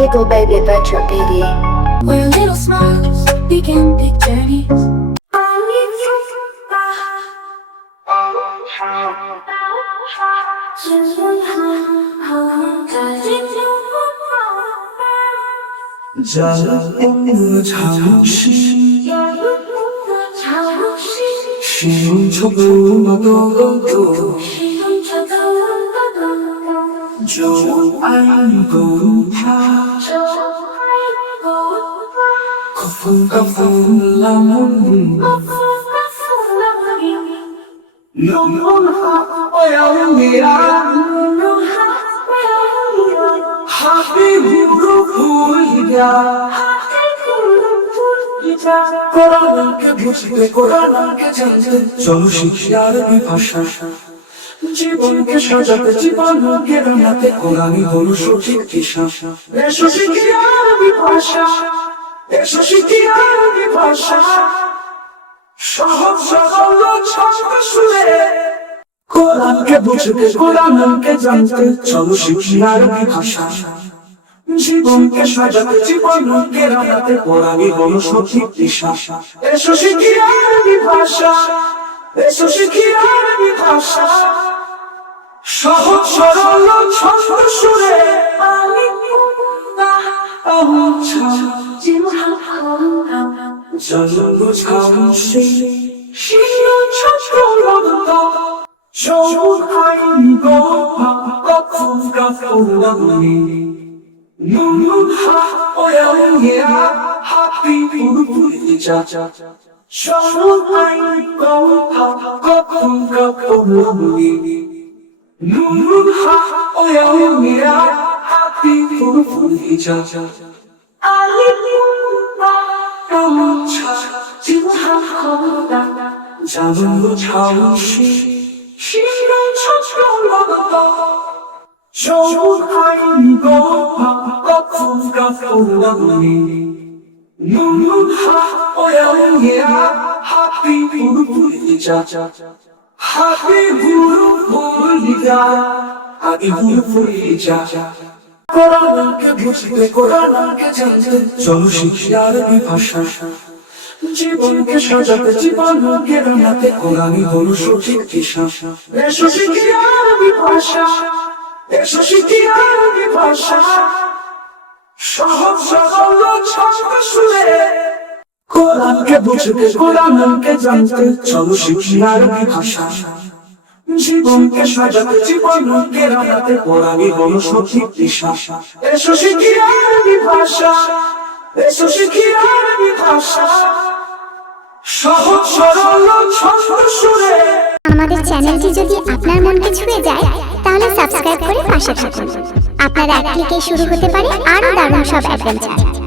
Giggle baby, better baby. Where little smiles begin big journeys. কোরআনকে বুঝতে কোরআনকে জানতে চলো শিখি আরবি ভাষা জীবনকে সাজাতে জীবনকে রাঙাতে কোরআনই হলো সঠিক দিশা এসো শিখি আরবি ভাষা এসো শিখি আরবি ভাষা সহজ সরল ছন্দ সুরে কোরআনকে বুঝতে কোরআনকে জানতে চলো শিখি আরবি ভাষা জীবনকে সাজাতে জীবনকে রাঙাতে কোরআনই হলো সঠিক দিশা এসো শিখি আরবি ভাষা এসো শিখি আরবি ভাষা সহজ সরল ছন্দ সুরে জন্ম ছাউসি শিল ছোট রক্ত সবুজ আইন গোপা কফুফ কাফুলানি নুন হা ওয়া হাপি পুরুপুরি যা সবুজ আইন গোপা কফুফ কাফুলানি নুন হা ওয়া হাপি পুরুপুরি যা জন্ম ছাউসি শিল ছোট রক্ত সবুজ আইন গোপা কফুফ কাফুলানি নুন হা ওয়া হাপি পুরুপুরি যা হাপি পুরুপুরি যা হাপি পুরুপুরি যা কোরআনকে বুঝতে কোরআনকে জানতে চলো শিখি আরবি ভাষা জীবনকে সাজাতে জীবনকে রাঙাতে কোরআনই হলো সঠিক দিশা এসো শিখি আরবি ভাষা এসো শিখি আরবি ভাষা সহজ সরল ছন্দ সুরে কোরআনকে বুঝতে কোরআনকে জানতে চলো শিখি আরবি ভাষা জীবনকে সাজাতে জীবনকে রাঙাতে কোরআনই হলো সঠিক দিশা এসো শিখি আরবি ভাষা এসো শিখি আরবি ভাষা সহজ সরল ছন্দ সুরে। আমাদের চ্যানেলটি যদি আপনার মনকে ছুঁয়ে যায় তাহলে সাবস্ক্রাইব করে পাশে থাকুন। আপনার এক ক্লিকেই শুরু হতে পারে আরো দারুণ সব অ্যাডভেঞ্চার।